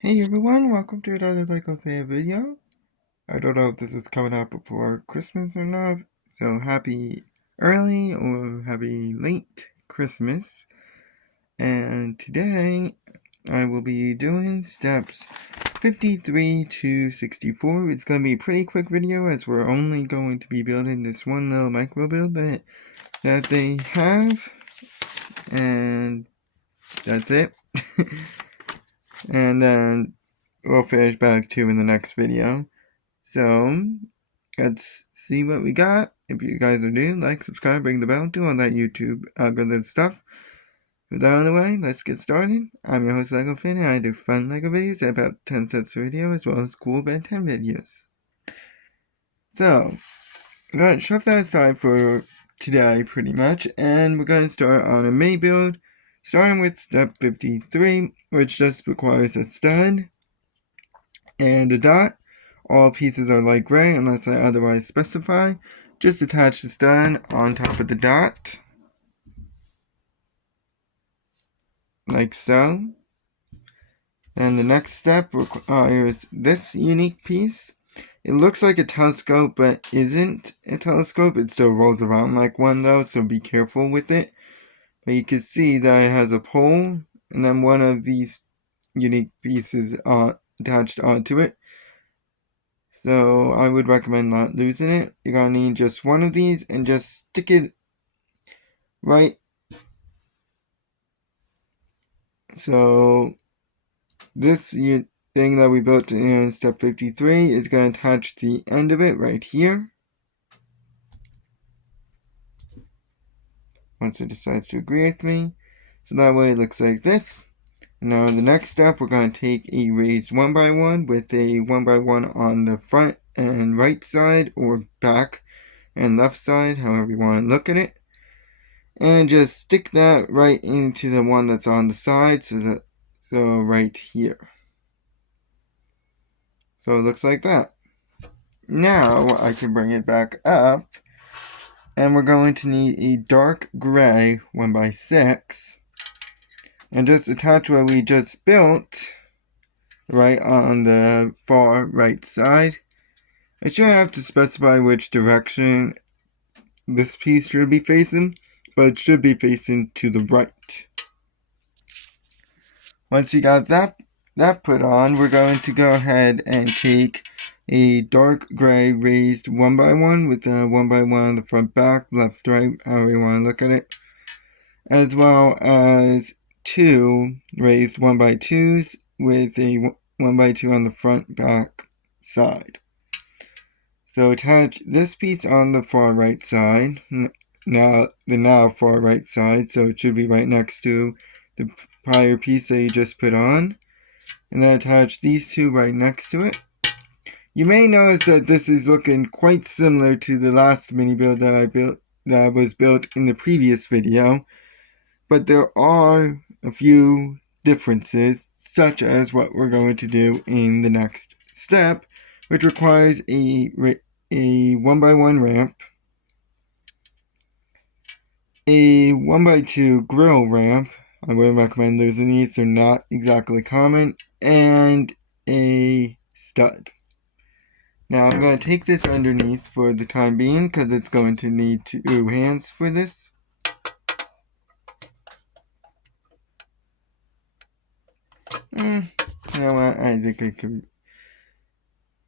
Hey everyone, welcome to another Lego fan video. I don't know if this is coming out before Christmas or not, so happy early or happy late Christmas. And today I will be doing steps 53 to 64. It's going to be a pretty quick video as we're only going to be building this one little micro build that they have. And that's it. And then we'll finish back 2 in the next video. So, let's see what we got. If you guys are new, like, subscribe, ring the bell, do all that YouTube algorithm stuff. With that out of the way, let's get started. I'm your host, Lego Fan, and I do fun Lego videos at about 10 cents a video, as well as cool Ben 10 videos. So, I'm going to shove that aside for today, pretty much, and we're going to start on a mini build, starting with step 53, which just requires a stud and a dot. All pieces are light gray unless I otherwise specify. Just attach the stud on top of the dot, like so. And the next step requires this unique piece. It looks like a telescope, but isn't a telescope. It still rolls around like one though, so be careful with it. But you can see that it has a pole, and then one of these unique pieces attached onto it. So I would recommend not losing it. You're going to need just one of these and just stick it right. So this thing that we built in step 53 is going to attach the end of it right here. Once it decides to agree with me. So that way it looks like this. Now in the next step, we're going to take a raised 1x1 with a 1x1 on the front and right side, or back and left side, however you want to look at it. And just stick that right into the one that's on the side, so right here. So it looks like that. Now I can bring it back up, and we're going to need a dark gray 1x6. And just attach what we just built right on the far right side. I shouldn't have to specify which direction this piece should be facing, but it should be facing to the right. Once you got that put on, we're going to go ahead and take a dark gray raised 1x1 with a 1x1 on the front, back, left, right, however you want to look at it, as well as 2 raised 1x2s with a 1x2 on the front, back, side. So attach this piece on the far right side, now far right side, so it should be right next to the prior piece that you just put on, and then attach these two right next to it. You may notice that this is looking quite similar to the last mini build that was built in the previous video, but there are a few differences, such as what we're going to do in the next step, which requires a 1x1 ramp, a 1x2 grill ramp. I wouldn't recommend losing these, they're not exactly common, and a stud. Now I'm going to take this underneath for the time being because it's going to need 2 hands for this. You know what, I think I can.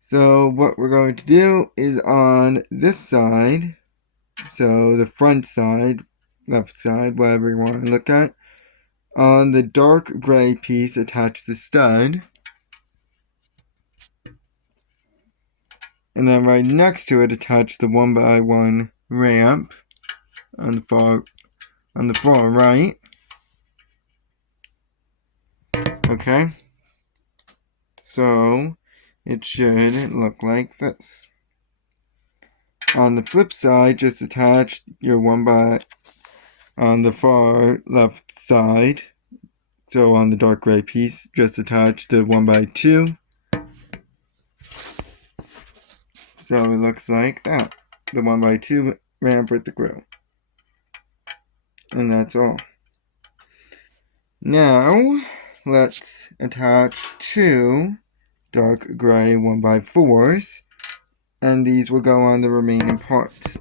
So what we're going to do is on this side, so the front side, left side, whatever you want to look at, on the dark gray piece attach the stud, and then right next to it attach the 1x1 ramp on the far right. Okay, so it should look like this. On the flip side, just attach your 1x on the far left side. So on the dark gray piece, just attach the 1x2. So it looks like that. The 1x2 ramp with the grill. And that's all. Now, let's attach 2 dark gray 1x4s, and these will go on the remaining parts.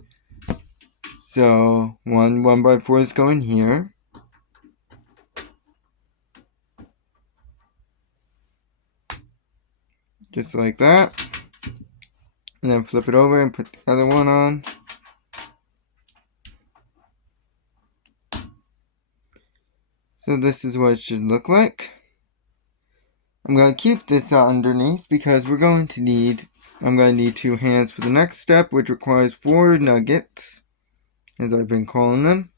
So one 1x4 is going here. Just like that. And then flip it over and put the other one on. So this is what it should look like. I'm going to keep this underneath because I'm going to need 2 hands for the next step, which requires 4 nuggets, as I've been calling them,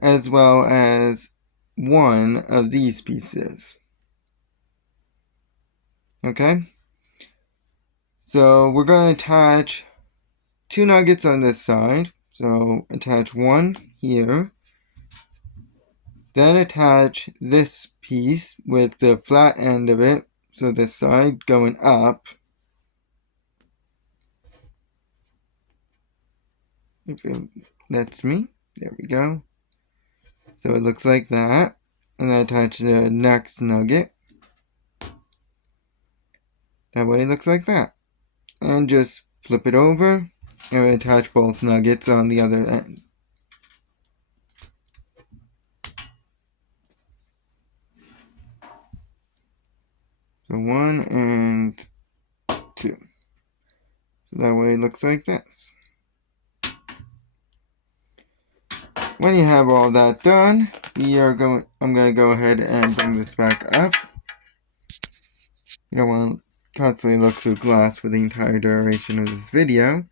as well as 1 of these pieces. Okay? So we're going to attach 2 nuggets on this side. So attach 1 here. Then attach this piece with the flat end of it, so this side going up. If it lets me. There we go. So it looks like that. And then attach the next nugget. That way it looks like that. And just flip it over and attach both nuggets on the other end. So 1 and 2. So that way it looks like this. When you have all that done, I'm going to go ahead and bring this back up. You don't want to constantly look through glass for the entire duration of this video.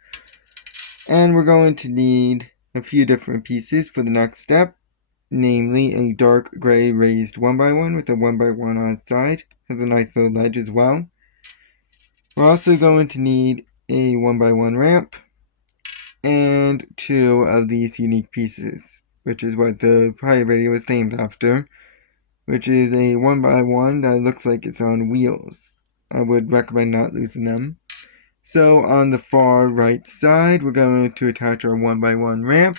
And we're going to need a few different pieces for the next step, namely a dark gray raised 1x1 with a 1x1 on its side. Has a nice little ledge as well. We're also going to need a 1x1 ramp and 2 of these unique pieces, which is what the prior video was named after, which is a 1x1 that looks like it's on wheels. I would recommend not losing them. So on the far right side, we're going to attach our 1x1 ramp.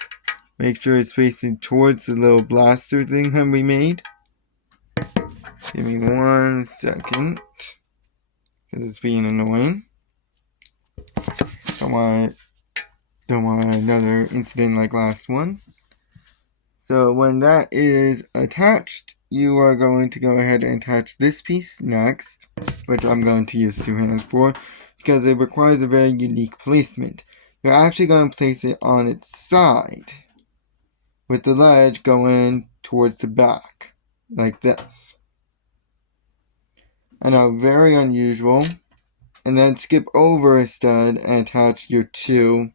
Make sure it's facing towards the little blaster thing that we made. Give me 1 second, because it's being annoying. Don't want another incident like last one. So when that is attached, you are going to go ahead and attach this piece next, which I'm going to use 2 hands for, because it requires a very unique placement. You're actually going to place it on its side, with the ledge going towards the back, like this. I know, very unusual. And then skip over a stud and attach your 2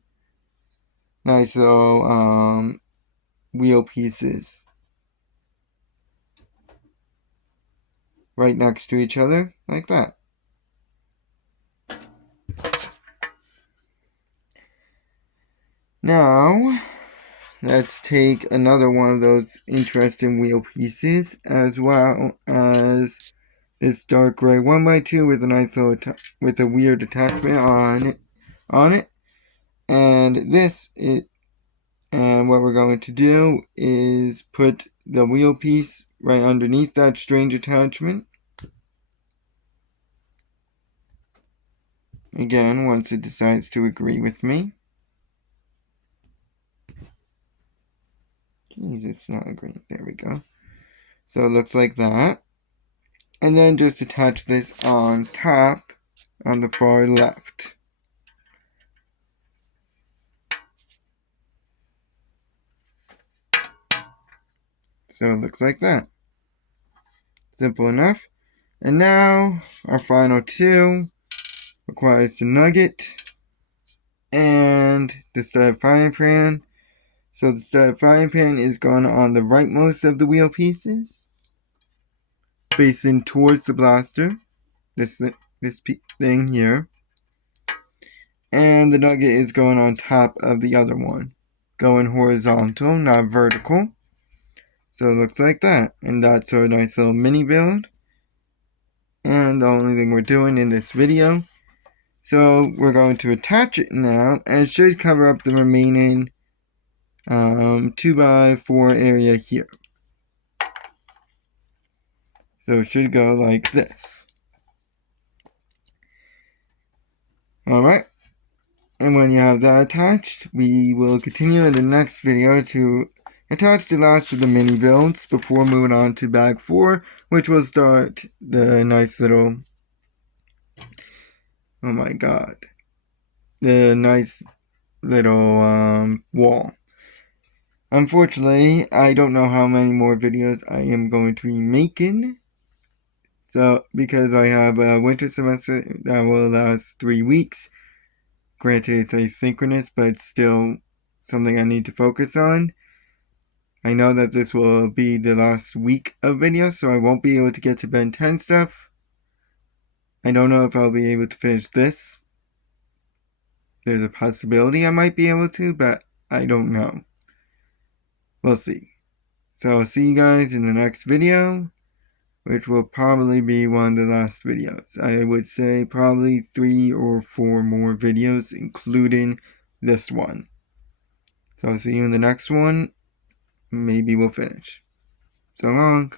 nice little wheel pieces right next to each other, like that. Now, let's take another one of those interesting wheel pieces, as well as this dark gray 1x2 with a nice little with a weird attachment on it. And what we're going to do is put the wheel piece right underneath that strange attachment. Again, once it decides to agree with me. Jeez, it's not agreeing. There we go. So it looks like that. And then just attach this on top on the far left. So it looks like that. Simple enough. And now our final 2 requires the nugget and the studded frying pan. So the studded frying pan is going on the rightmost of the wheel pieces, facing towards the blaster, this thing here. And the nugget is going on top of the other one, going horizontal, not vertical. So it looks like that. And that's our nice little mini build. And the only thing we're doing in this video. So we're going to attach it now, and it should cover up the remaining 2x4 area here. So it should go like this. Alright. And when you have that attached, we will continue in the next video to attach the last of the mini builds before moving on to bag 4, which will start the nice little, oh my god, the nice little wall. Unfortunately, I don't know how many more videos I am going to be making. So, because I have a winter semester that will last 3 weeks. Granted, it's asynchronous, but it's still something I need to focus on. I know that this will be the last week of videos, so I won't be able to get to Ben 10 stuff. I don't know if I'll be able to finish this. There's a possibility I might be able to, but I don't know. We'll see. So I'll see you guys in the next video, which will probably be one of the last videos. I would say probably 3 or 4 more videos, including this one. So I'll see you in the next one. Maybe we'll finish. So long.